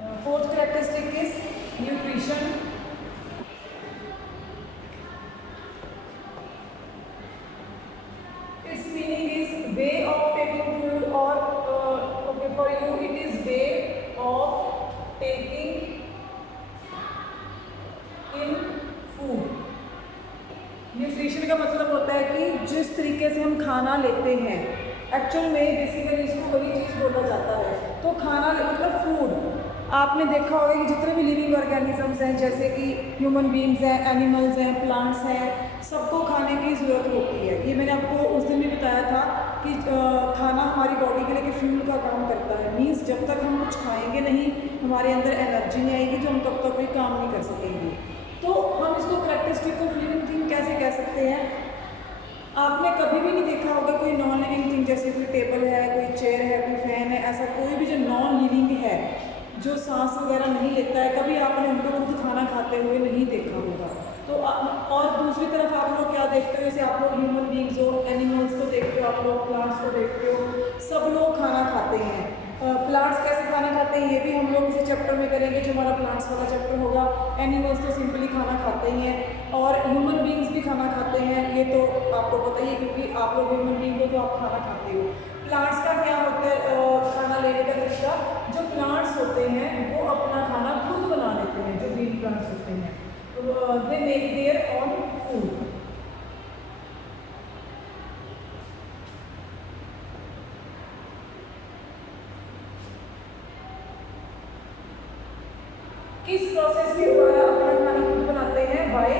Fourth characteristic is nutrition. Its meaning is way of taking food, or okay, for you it is way of taking in food. Nutrition का मतलब होता है कि जिस तरीके से हम खाना लेते हैं, एक्चुअल में बेसिकली इसको वही चीज़ बोला जाता है। तो खाना मतलब फूड, आपने देखा होगा कि जितने भी लिविंग ऑर्गेनिजम्स हैं, जैसे कि ह्यूमन बीइंग्स हैं, एनिमल्स हैं, प्लांट्स हैं, सबको खाने की ज़रूरत होती है। ये मैंने आपको उस दिन भी बताया था कि खाना हमारी बॉडी के लिए कि फ्यूल का काम करता है। मीन्स जब तक हम कुछ खाएंगे नहीं, हमारे अंदर एनर्जी नहीं आएगी, तो हम तब तक कोई काम नहीं कर सकेंगे। तो हम इसको कैरेक्टरिस्टिक ऑफ लिविंग थिंग कैसे कह सकते हैं? आपने कभी भी नहीं देखा होगा कोई नॉन लिविंग थिंग, जैसे कोई टेबल है, कोई चेयर है, कोई फैन है, ऐसा कोई भी जो नॉन लिविंग है, जो सांस वगैरह नहीं लेता है, कभी आपने उनको खुद खाना खाते हुए नहीं देखा होगा। तो और दूसरी तरफ आप लोग क्या देखते हो, जैसे आप लोग ह्यूमन बींग्स हो, एनिमल्स को देखते हो, आप लोग प्लांट्स को देखते हो, सब लोग खाना खाते हैं। प्लांट्स कैसे खाना खाते हैं ये भी हम लोग इसी चैप्टर में करेंगे, जो हमारा प्लांट्स वाला चैप्टर होगा। एनिमल्स तो सिंपली खाना खाते ही हैं, और ह्यूमन बींग्स भी खाना खाते हैं, ये तो आपको पता ही है, क्योंकि आप लोग ह्यूमन बींग हो तो आप खाना खाते हो। प्लांट्स का क्या होता है खाना लेने का तरीका? जो प्लांट्स होते हैं वो अपना खाना खुद बना लेते हैं, जो ग्रीन प्लांट्स होते हैं, they make their own food. किस प्रोसेस के द्वारा अपना खाना खुद बनाते हैं? By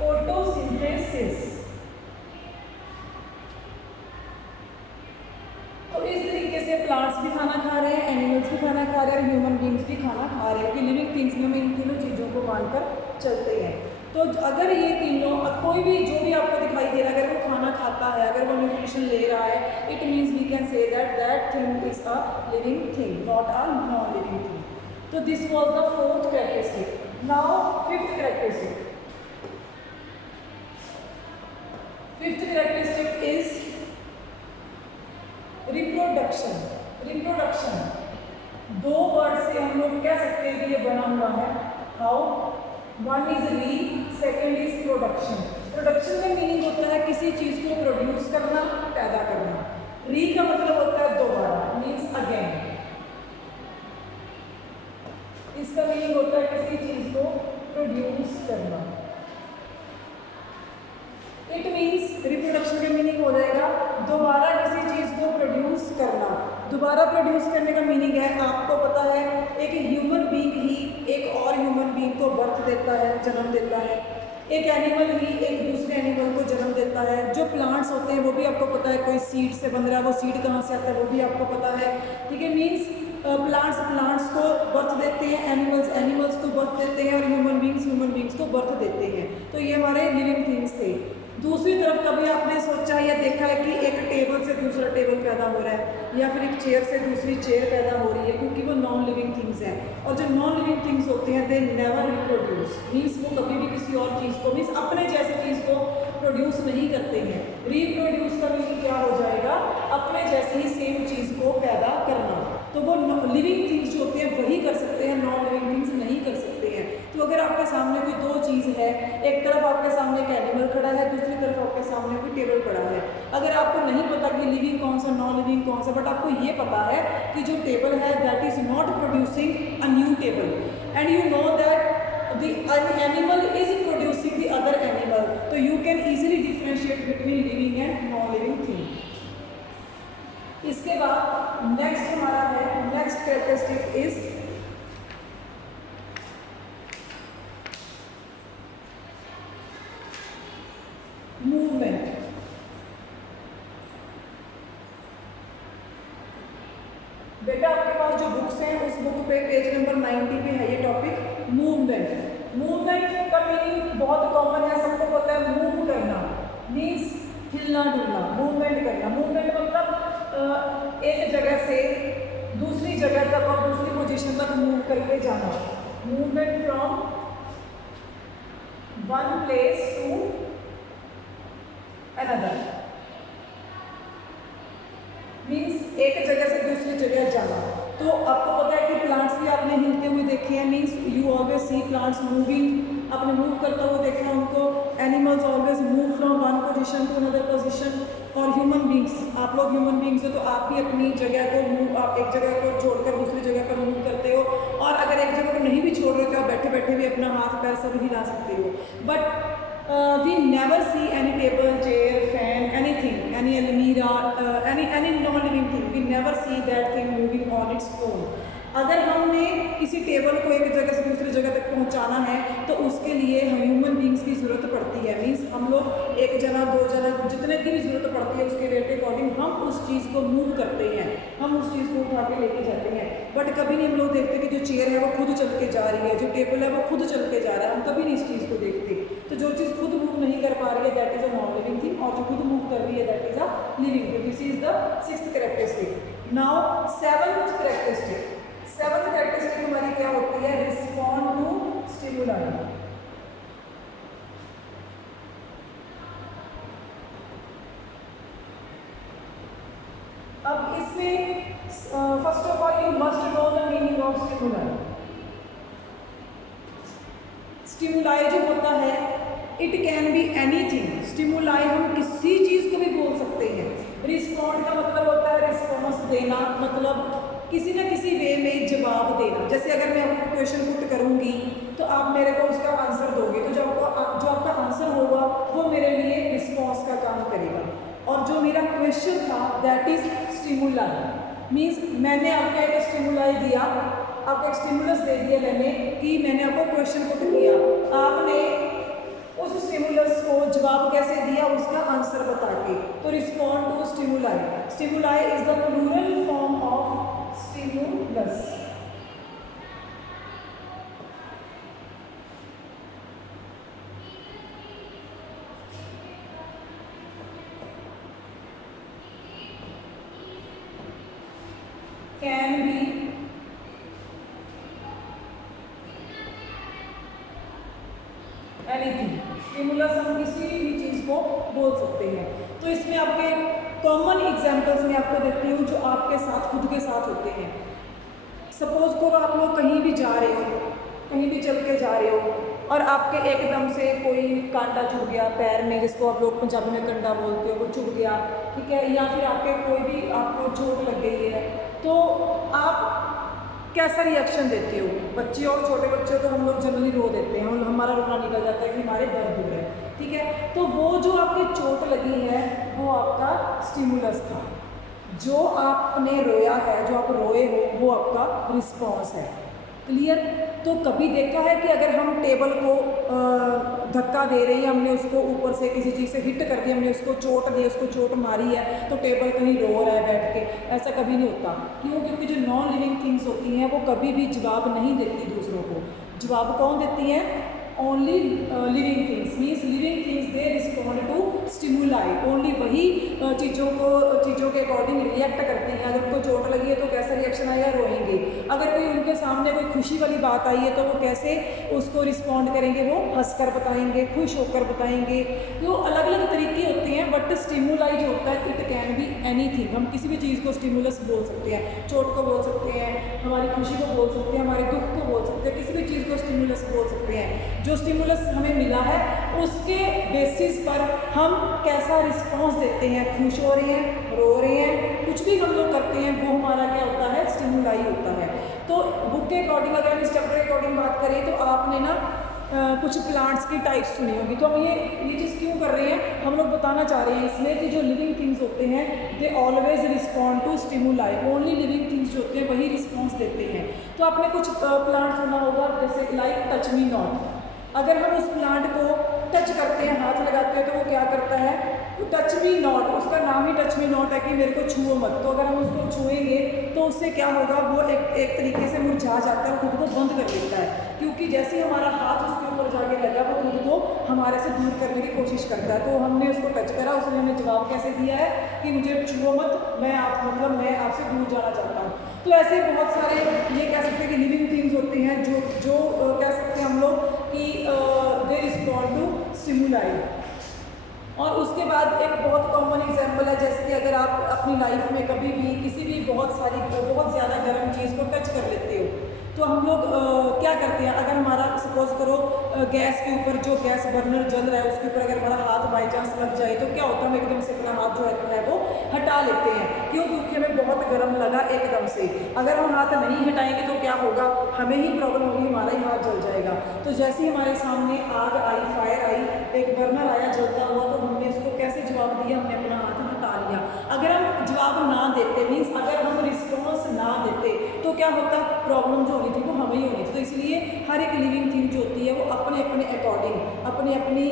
photosynthesis. तो इस तरीके से प्लांट्स भी खाना खा रहे हैं, एनिमल्स भी खाना खा रहे हैं, और ह्यूमन बींग्स भी खाना खा रहे हैं, कि लिविंग थिंग्स में हम इन तीनों चीज़ों को मानकर चलते हैं। तो अगर ये तीनों, कोई भी जो भी आपको दिखाई दे रहा है, अगर वो खाना खाता है, अगर वो न्यूट्रिशन ले रहा है, it means we can say that that thing is a living thing, not a non living thing. So this was the fourth characteristic. Now fifth characteristic. Fifth characteristic is reproduction. Reproduction. दो word से हम लोग कह सकते हैं कि ये बना हुआ है। How? One is re, second is production. Production का मीनिंग होता है किसी चीज को प्रोड्यूस करना, पैदा करना। Re का मतलब होता है दोबारा, मीन्स अगेन। इसका मीनिंग होता है किसी चीज को प्रोड्यूस करना। इट मीन्स रिप्रोडक्शन का मीनिंग हो जाएगा दोबारा किसी चीज को प्रोड्यूस करना। दोबारा प्रोड्यूस करने का मीनिंग है, आपको पता है, एक ह्यूमन बीइंग ही एक और ह्यूमन बीइंग को बर्थ देता है, जन्म देता है। एक एनिमल ही एक दूसरे एनिमल को जन्म देता है। जो प्लांट्स होते हैं वो भी आपको पता है, कोई सीड से बन रहा है, वो सीड कहाँ से आता है वो भी आपको पता है। ठीक है, मीन्स प्लांट्स को बर्थ देते हैं, एनिमल्स को बर्थ देते हैं, और ह्यूमन बींग्स को बर्थ देते हैं। तो ये हमारे लिविंग थिंग्स थे। दूसरी तरफ कभी आपने सोचा या देखा है कि एक टेबल से दूसरा टेबल पैदा हो रहा है, या फिर एक चेयर से दूसरी चेयर पैदा हो रही है, क्योंकि वो नॉन लिविंग थिंग्स हैं। और जो नॉन लिविंग थिंग्स होते हैं दे नेवर रिप्रोड्यूस, मीन्स वो कभी भी किसी और चीज़ को, मीन्स अपने जैसी चीज़ को प्रोड्यूस नहीं करते हैं। रीप्रोड्यूस का मीनिंग क्या हो जाएगा? अपने जैसी ही सेम चीज़ को पैदा करना। तो वो लिविंग थिंग्स जो होते हैं वही कर सकते हैं, नॉन लिविंग थिंग्स नहीं कर सकते हैं। तो अगर आपके सामने कोई दो चीज़ है, एक तरफ आपके सामने एक एनिमल खड़ा है, दूसरी तरफ आपके सामने कोई टेबल पड़ा है, अगर आपको नहीं पता कि लिविंग कौन सा नॉन लिविंग कौन सा, बट आपको ये पता है कि जो टेबल है that is not producing a new table, and you know that the animal is producing the other animal, so you can easily differentiate between living and non-living thing. इसके बाद नेक्स्ट हमारा है, नेक्स्ट कैरेक्टरिस्टिक इज मूवमेंट। बेटा आपके पास जो books हैं उस book पे पेज नंबर 90 पे है ये टॉपिक मूवमेंट। मूवमेंट का मीनिंग बहुत कॉमन है, सबको पता है, मूव करना मीन्स हिलना डुलना, मूवमेंट करना। मूवमेंट मतलब एक जगह से दूसरी जगह तक और दूसरी पोजीशन तक मूव करके जाना। Movement from one place to another means एक जगह से दूसरी जगह जाना। तो आपको पता है कि प्लांट्स भी आपने हिलते हुए देखे हैं, means you always see plants moving, आपने मूव करता हुआ देखा उनको। Animals always move from one position to another position. और ह्यूमन बींग्स, आप लोग ह्यूमन बींग्स हो तो आप भी अपनी जगह को मूव, आप एक जगह को छोड़कर दूसरी जगह पर मूव करते हो, और अगर एक जगह को नहीं भी छोड़ रहे हो तो आप बैठे बैठे भी अपना हाथ पैर सब हिला सकते हो। But we never see any table, chair, fan, anything, any almirah, any non-living thing. We never see that thing moving on its own. अगर हमने किसी टेबल को एक जगह से दूसरी जगह तक पहुंचाना है तो उसके लिए हम ह्यूमन बींग्स की ज़रूरत पड़ती है। मीन्स हम लोग एक जना दो जना जितने की भी ज़रूरत पड़ती है उसके वेट के अकॉर्डिंग हम उस चीज़ को मूव करते हैं, हम उस चीज़ को उठा के लेके जाते हैं। बट कभी नहीं हम लोग देखते कि जो चेयर है वो खुद चल के जा रही है, जो टेबल है वो खुद चल के जा रहा है, हम कभी नहीं इस चीज़ को देखते। तो जो चीज़ खुद मूव नहीं कर पा रही है that is a non living thing, और जो खुद मूव कर रही है that is a living thing. This is the 6th characteristic. Now 7th characteristic. 7th characteristic हमारी क्या होती है? Respond to stimuli. अब इसमें first of all you must know the meaning of stimuli. Stimuli जो होता है it can be anything. Stimuli हम किसी चीज़ को भी बोल सकते हैं। रिस्पॉन्ड का मतलब होता है रिस्पॉन्स देना, मतलब किसी न किसी वे में जवाब देना। जैसे अगर मैं आपको क्वेश्चन पुट करूंगी तो आप मेरे को उसका आंसर दोगे, तो जो आपका आंसर होगा वो मेरे लिए रिस्पॉन्स का काम करेगा। और जो मेरा क्वेश्चन था दैट इज स्टिमुलाई। मीन्स मैंने आपको एक स्टिमुलाई दिया, आपको एक स्टिमुलस दे दिया मैंने कि मैंने आपको क्वेश्चन पुट किया, आपने उस स्टिमुलस को जवाब कैसे दिया उसका आंसर बता के, तो respond to stimuli. Stimuli is the plural form of stimulus. Can be anything. Stimulus हम किसी भी चीज़ को बोल सकते हैं। तो इसमें आपके कॉमन एग्जाम्पल्स मैं आपको देती हूँ जो आपके साथ खुद के साथ होते हैं। सपोज करो आप लोग कहीं भी जा रहे हो, कहीं भी चल के जा रहे हो और आपके एकदम से कोई कांटा चुभ गया पैर में, जिसको आप लोग पंजाबी में कंडा बोलते हो, वो चुभ गया, ठीक है, या फिर आपके कोई भी आपको चोट लग गई है, तो आप कैसा रिएक्शन देते हो? बच्चे और छोटे बच्चे तो हम लोग जनरली रो देते हैं, हमारा रोना निकल जाता है कि हमारे दर्द हो रहा है, ठीक है। तो वो जो आपकी चोट लगी है वो आपका स्टिमुलस था। जो आपने रोया है, जो आप रोए हो, वो आपका रिस्पॉन्स है। क्लियर? तो कभी देखा है कि अगर हम टेबल को धक्का दे रहे हैं, हमने उसको ऊपर से किसी चीज़ से हिट कर दिया, हमने उसको चोट दी, उसको चोट मारी है, तो टेबल कहीं रो रहा है बैठ के, ऐसा कभी नहीं होता। क्यों? क्योंकि जो नॉन लिविंग थिंग्स होती हैं वो कभी भी जवाब नहीं देती दूसरों को। जवाब कौन देती हैं? Only living things. Means living things they respond to stimuli. Only वही चीज़ों के अकॉर्डिंग रिएक्ट करती हैं। अगर उनको चोट लगी है तो कैसा रिएक्शन आएगा? रोएंगे। अगर कोई उनके सामने कोई खुशी वाली बात आई है तो वो कैसे उसको रिस्पॉन्ड करेंगे? वो हंसकर बताएंगे, खुश होकर बताएंगे। तो अलग अलग तरीके होते हैं, बट स्टिमुलाई जो होता है इट कैन बी एनीथिंग। हम किसी भी चीज़ को स्टिमुलस बोल सकते हैं। चोट को बोल सकते हैं, हमारी खुशी को बोल सकते हैं, हमारे दुख को बोल सकते हैं, किसी भी चीज़ को स्टिमुलस बोल सकते हैं। जो स्टिमुलस हमें मिला है उसके बेसिस पर हम कैसा रिस्पॉन्स देते हैं, खुश हो रहे हैं, रो रहे हैं, कुछ भी हम लोग करते हैं, वो हमारा क्या होता है? स्टिमुलाई होता है। तो बुक के अकॉर्डिंग, अगर हम इस चैप्टर के अकॉर्डिंग बात करें तो आपने ना कुछ प्लांट्स की टाइप्स सुनी होगी। तो हम ये चीज़ क्यों कर रहे हैं? हम लोग बताना चाह रहे हैं इसमें कि जो लिविंग थिंग्स होते हैं they always respond to stimuli. Only living things जो होते हैं वही रिस्पॉन्स देते हैं। तो आपने कुछ प्लांट सुना होगा जैसे लाइक टच मी नॉट। अगर हम उस प्लांट को टच करते हैं, हाथ लगाते हैं, तो वो क्या करता है? तो टच मी नॉट, उसका नाम ही टच मी नॉट है कि मेरे को छुओ मत। तो अगर हम उसको छुएंगे तो उससे क्या होगा? वो एक तरीके से मुरझा जाता है, खुद को बंद कर लेता है, क्योंकि जैसे हमारा हाथ उसके ऊपर जाके लगा वो खुद को हमारे से दूर करने की कोशिश करता है। तो हमने उसको टच करा, उसने हमें जवाब कैसे दिया है कि मुझे छुओ मत, मैं आपसे दूर जाना चाहता हूँ। तो ऐसे बहुत सारे ये कह सकते हैं कि लिविंग थिंग्स होते हैं जो कह सकते हैं हम लोग कि दे रिस्पॉन्ड टू स्टिमुलाई। और उसके बाद एक बहुत कॉमन एग्जांपल है, जैसे कि अगर आप अपनी लाइफ में कभी भी किसी भी बहुत ज़्यादा गर्म चीज़ को टच कर लेते हो तो हम लोग क्या क्या करते हैं, अगर हमारा सपोज करो गैस के ऊपर जो गैस बर्नर जल रहा है उसके ऊपर अगर हमारा हाथ बाई चांस लग जाए तो क्या होता है, हम एकदम से अपना हाथ जो है वो हटा लेते हैं। क्यों? क्योंकि हमें बहुत गर्म लगा एकदम से। अगर हम हाथ नहीं हटाएंगे तो क्या होगा, हमें ही प्रॉब्लम होगी, हमारा ही हाथ जल जाएगा। तो जैसे ही हमारे सामने आग आई, फायर आई, एक बर्नर आया जलता हुआ, तो हमने उसको कैसे जवाब दिया, हमने अपना हाथ हटा लिया। अगर हम जवाब ना देते, मीन्स अगर हम रिस्पॉन्स ना देते तो क्या होता, प्रॉब्लम जो होनी थी वो हमें ही होनी थी। तो इसलिए हर एक लिविंग थिंग जो होती है वो अपने अपने अकॉर्डिंग, अपनी अपनी,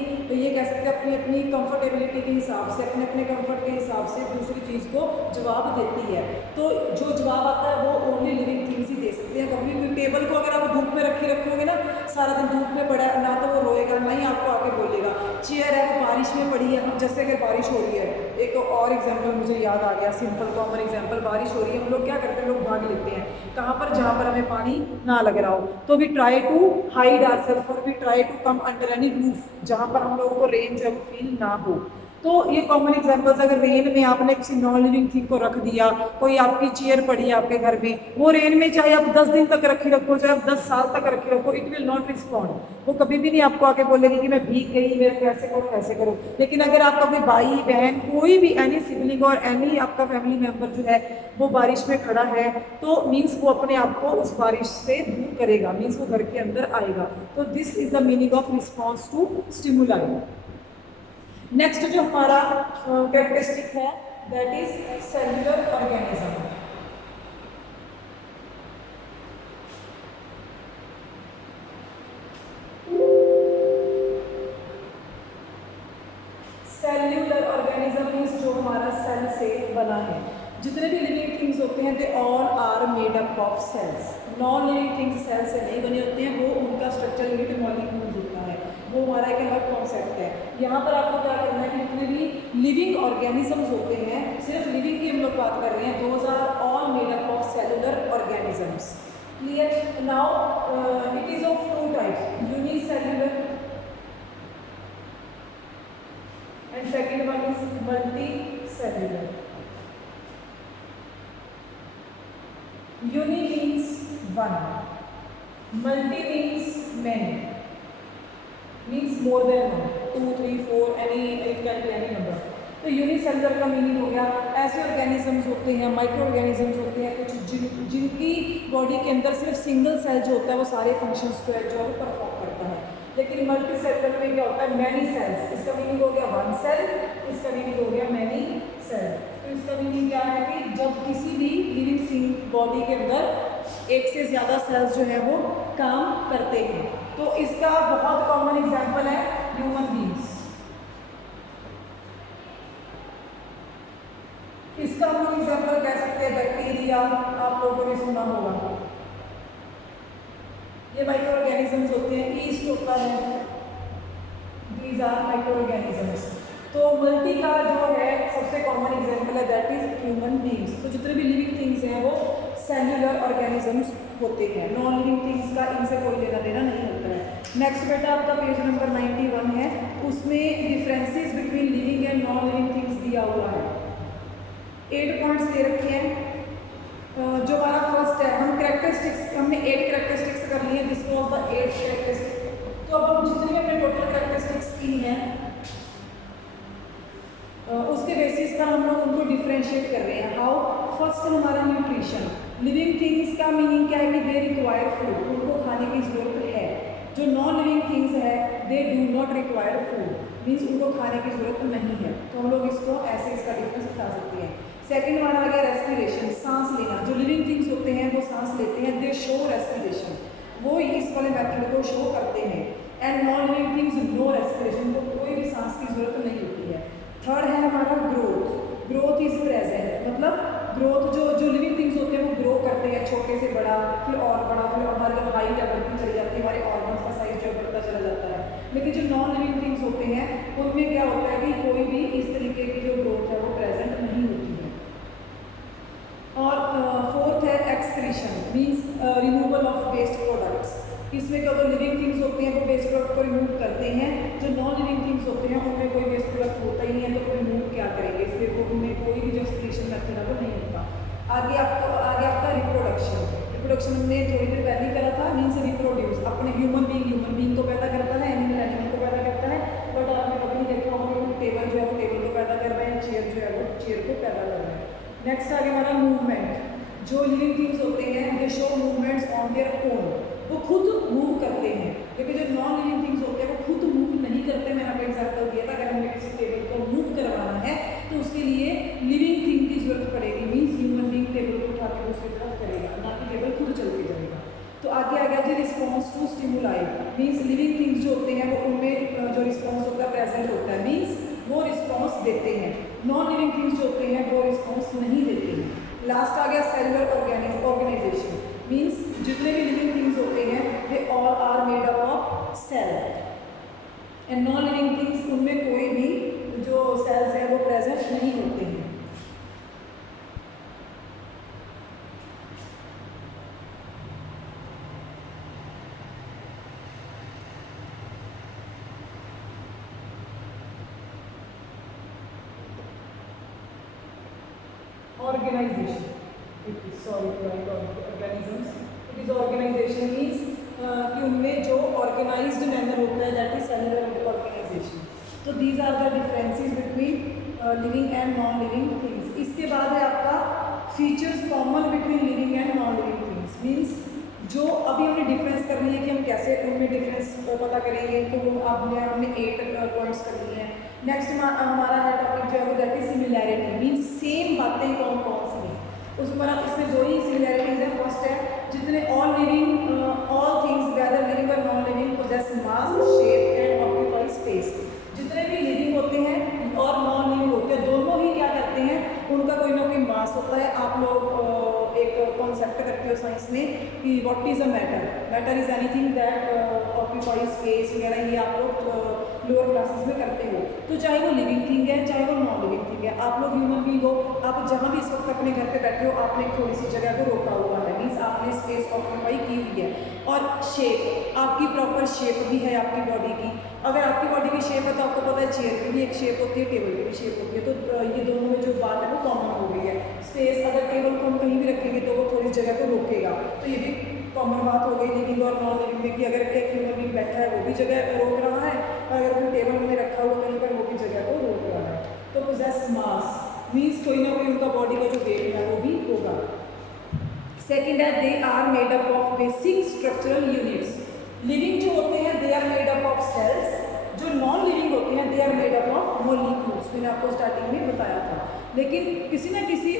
ये कह सकते हैं अपनी अपनी कंफर्टेबिलिटी के हिसाब से, अपने अपने कंफर्ट के हिसाब से दूसरी चीज़ को जवाब देती है। तो जो जवाब आता है वो ओनली लिविंग थिंग्स ही दे सकते हैं। कभी कोई टेबल को अगर आप धूप में रखोगे ना, सारा दिन धूप में पड़ा है, ना तो वो रोएगा ना ही आपको आके बोलेगा। चेयर है वो बारिश में पड़ी है, जैसे अगर बारिश हो रही है, एक और एग्जाम्पल मुझे याद आ गया, सिंपल कॉमन एग्जाम्पल, बारिश हो रही है, हम लोग क्या करते हैं, लोग भाग लेते हैं कहाँ पर, जहाँ पर हमें पानी ना लग रहा हो। तो we try to hide ourselves और we try to come under any roof, जहाँ पर हम लोगों को रेन जो है फील ना हो। तो ये कॉमन एग्जांपल्स, अगर रेन में आपने किसी नॉन लिविंग थिंग को रख दिया, कोई आपकी चेयर पड़ी है आपके घर में, वो रेन में चाहे आप 10 दिन तक रखी रखो, चाहे आप 10 साल तक रखी रखो, इट विल नॉट रिस्पॉन्ड। वो कभी भी नहीं आपको आके बोलेगी कि मैं भीग गई, मैं कैसे करूँ कैसे करूँ। लेकिन अगर आपका कोई भाई बहन, कोई भी एनी सिबलिंग और एनी आपका फैमिली मेम्बर जो है वो बारिश में खड़ा है, तो मीन्स वो अपने आप को उस बारिश से दूर करेगा, मीन्स वो घर के अंदर आएगा। तो this is the meaning of response to stimuli. Next जो हमारा कैरेक्टरिस्टिक है that is cellular organism. Cellular organism means जो हमारा सेल से बना है। जितने भी लिविंग थिंग्स होते हैं they all are made up of cells. Non living things cell से नहीं बने होते हैं, वो उनका स्ट्रक्चर यूनिट मॉलिक्यूल्स होता है, वो हमारा एक अलग कॉन्सेप्ट है। यहाँ पर आपको क्या करना है कि जितने भी लिविंग ऑर्गेनिजम्स होते हैं, सिर्फ लिविंग की हम लोग बात कर रहे हैं, those are all made up of cellular organisms. Clear? Now it is of two types, unicellular and second one is multi cellular. Uni means one, multi means many, means more than one, 2 3 4 any, it can be any number. तो unicellular का meaning हो गया ऐसे organisms होते हैं, micro organisms होते हैं कुछ जिनकी बॉडी के अंदर सिर्फ सिंगल सेल जो होता है वो सारे फंक्शंस को जो है वो परफॉर्म करता है। लेकिन मल्टी सेलुलर में क्या होता है, मैनी सेल्स। इसका मीनिंग हो गया वन सेल, इसका मीनिंग हो गया मैनी सेल। तो इसका मीनिंग क्या है कि जब किसी भी लिविंग थिंग बॉडी के अंदर एक से ज़्यादा सेल्स जो है वो काम करते हैं। तो इसका बहुत कॉमन एग्जाम्पल है ह्यूमन बींग्स। इसका हम लोग एग्जाम्पल कह सकते हैं बैक्टीरिया, आप लोगों ने सुना होगा, ये माइक्रो ऑर्गेनिजम्स होते हैं, ईस्ट होता है, दीज आर माइक्रो ऑर्गेनिजम्स। तो मल्टी का जो है सबसे कॉमन एग्जाम्पल है दैट इज ह्यूमन बींग्स। तो जितने भी लिविंग थिंग्स हैं वो सेल्युलर ऑर्गेनिजम्स होते हैं, नॉन लिविंग थिंग्स का इनसे कोई लेना देना नहीं होता है। नेक्स्ट बेटा आपका पेज नंबर 91 है, उसमें differences between living and non living things दिया हुआ है। 8 पॉइंट्स दे रखे हैं। जो हमारा फर्स्ट है, हम कैरेक्टरिस्टिक्स, हमने 8 कैरेक्टरिस्टिक्स कर लिए, this was the 8th characteristic. तो अब हम जितनी भी अपने टोटल कैरेक्टरिस्टिक्स की हैं उसके बेसिस पर हम लोग उनको डिफ्रेंशिएट कर रहे हैं। हाउ? फर्स्ट हमारा न्यूट्रिशन। लिविंग थिंग्स का मीनिंग क्या है कि दे रिक्वायर फूड, उनको खाने की ज़रूरत है। जो नॉन लिविंग थिंग्स है they do not require food, means उनको खाने की ज़रूरत नहीं है। तो हम लोग इसको ऐसे इसका डिफरेंस बता सकते हैं। सेकेंड हमारा आ गया रेस्पिरेशन, सांस लेना। जो लिविंग थिंग्स होते हैं वो सांस लेते हैं, दे शो रेस्पिरेशन, वो इस वाले मेथड को शो करते हैं। And non living things no respiration, को कोई भी सांस की जरूरत नहीं होती है। थर्ड है हमारा ग्रोथ, ग्रोथ इज प्रेजेंट, मतलब ग्रोथ जो लिविंग थिंग्स होते हैं वो ग्रो करते हैं, छोटे से बड़ा, फिर और बड़ा, फिर हमारी जब हाइट बढ़ती चली जाती है, हमारे ऑर्गन्स का साइज जो बढ़ता चला जाता है। लेकिन जो नॉन लिविंग थिंग्स होते हैं उनमें क्या होता है कि कोई भी इस तरीके की जो ग्रोथ है वो प्रेजेंट नहीं होती है। और फोर्थ है excretion, means removal of waste products. इसमें क्या होता है, लिविंग थिंग्स होते हैं वो वेस्ट प्रोडक्ट को रिमूव करते हैं, जो नॉन लिविंग थिंग्स होते हैं उनमें कोई वेस्ट प्रोडक्ट होता ही नहीं है, तो वो रिमूव क्या करेंगे, इसलिए उनमें कोई भी जो एक्सक्रीशन मेथड है वो नहीं होता। आगे आपका रिप्रोडक्शन। रिप्रोडक्शन हमने थोड़ी देर पहले करा था, means reproduce, on their own, वो खुद मूव करते हैं। लेकिन जो नॉन लिविंग थिंग्स होते हैं वो खुद मूव नहीं करते। मैंने आपको एग्जाम्पल दिया था, अगर हमें किसी टेबल को मूव करवाना है तो उसके लिए लिविंग थिंग की जरूरत पड़ेगी। मीन्स ह्यूमन बीइंग टेबल को उठा के दूसरी तरफ करेगा, ना कि टेबल खुद चल के जाएगा। तो आगे आ गया जी response to stimuli. Means living things जो होते हैं वो उनमें जो रिस्पॉन्स होता है प्रेजेंट होता है, मीन्स वो रिस्पॉन्स देते हैं। नॉन लिविंग थिंग्स जो होते हैं वो रिस्पॉन्स नहीं देते हैं। लास्ट आ गया सेलुलर ऑर्गेनाइजेशन। मीन्स जितने भी लिविंग थिंग्स होते हैं they all are made up of cell, and non living things उनमें कोई भी जो सेल्स हैं वो प्रेजेंट नहीं होते हैं। Organization, it is sorry like organisms, it is organization means कि उनमें जो ऑर्गेनाइज्ड मैनर होता है दैट इज सेलुलर ऑर्गेनाइजेशन। तो these are the differences between living and non living things. इसके बाद है आपका features common between living and non living things. Means जो अभी हमें डिफरेंस करनी है कि हम कैसे उनमें डिफरेंस पता करेंगे, तो हमने 8 पॉइंट्स कर लिए हैं। नेक्स्ट हमारा है टॉपिक जो है वो that is similarity. Means same बातें कौन कौन सी हैं, उसमें इसमें 2 ही सिमिलैरिटीज है। फर्स्ट है जितने ऑल थिंग्स वेदर लिविंग और non living possess mass, shape and occupy space. जितने भी लिविंग होते हैं और नॉन लिविंग होते हैं दोनों ही क्या करते हैं, उनका कोई ना कोई मास होता है। आप लोग एक कॉन्सेप्ट करते हो साइंस में कि what is a matter, matter is anything that occupy space वगैरह, ये आप लोग लोअर क्लासेस में करते हो। तो चाहे वो लिविंग थिंग है चाहे वो नॉन लिविंग थिंग है, आप लोग ह्यूमन बीइंग हो, आप जहाँ भी इस वक्त अपने घर पे बैठे हो आपने थोड़ी सी जगह को रोका हुआ है, मीन्स आपने स्पेस ऑक्यूपाई की हुई है। और शेप, आपकी प्रॉपर शेप भी है आपकी बॉडी की। अगर आपकी बॉडी की शेप है तो आपको पता है चेयर की भी एक शेप होती है, टेबल की भी शेप होती है। तो ये दोनों में जो बात है वो कॉमन हो गई है। स्पेस, अगर टेबल को हम कहीं भी रखेंगे तो वो थोड़ी जगह को रोकेगा, तो ये भी कॉमन बात हो गई लिविंग और नॉन लिविंग में कि अगर एक ह्यूमन बीइंग बैठा है वो भी जगह रोक रहा है, और अगर कोई टेबल में रखा हुआ कहीं पर वो भी जगह को रोक रहा है। तो पोजेस मास मीन्स कोई ना कोई उनका बॉडी का जो वेट है वो भी होगा। सेकेंड है they are made up of basic structural units. Living जो होते हैं they are made up of cells, जो नॉन लिविंग होते हैं they are made up of molecules. मैंने आपको स्टार्टिंग में बताया था। लेकिन किसी ना किसी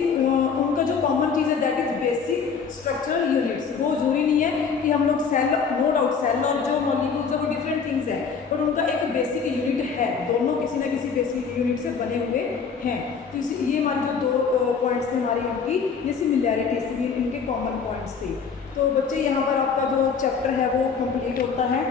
उनका जो कॉमन चीज़ है that is basic structural units. वो जरूरी नहीं है कि हम लोग सेल, नो डाउट सेल और जो मॉलिक्यूल्स है वो डिफरेंट थिंग्स हैं, बट उनका एक बेसिक यूनिट है, दोनों किसी ना किसी बेसिक यूनिट से बने हुए हैं। तो ये हमारे जो 2 पॉइंट्स थे हमारी इनकी, ये सिमिलैरिटीज थी, इनके कॉमन पॉइंट्स थे। तो बच्चे यहाँ पर आपका जो चैप्टर है वो कंप्लीट होता है।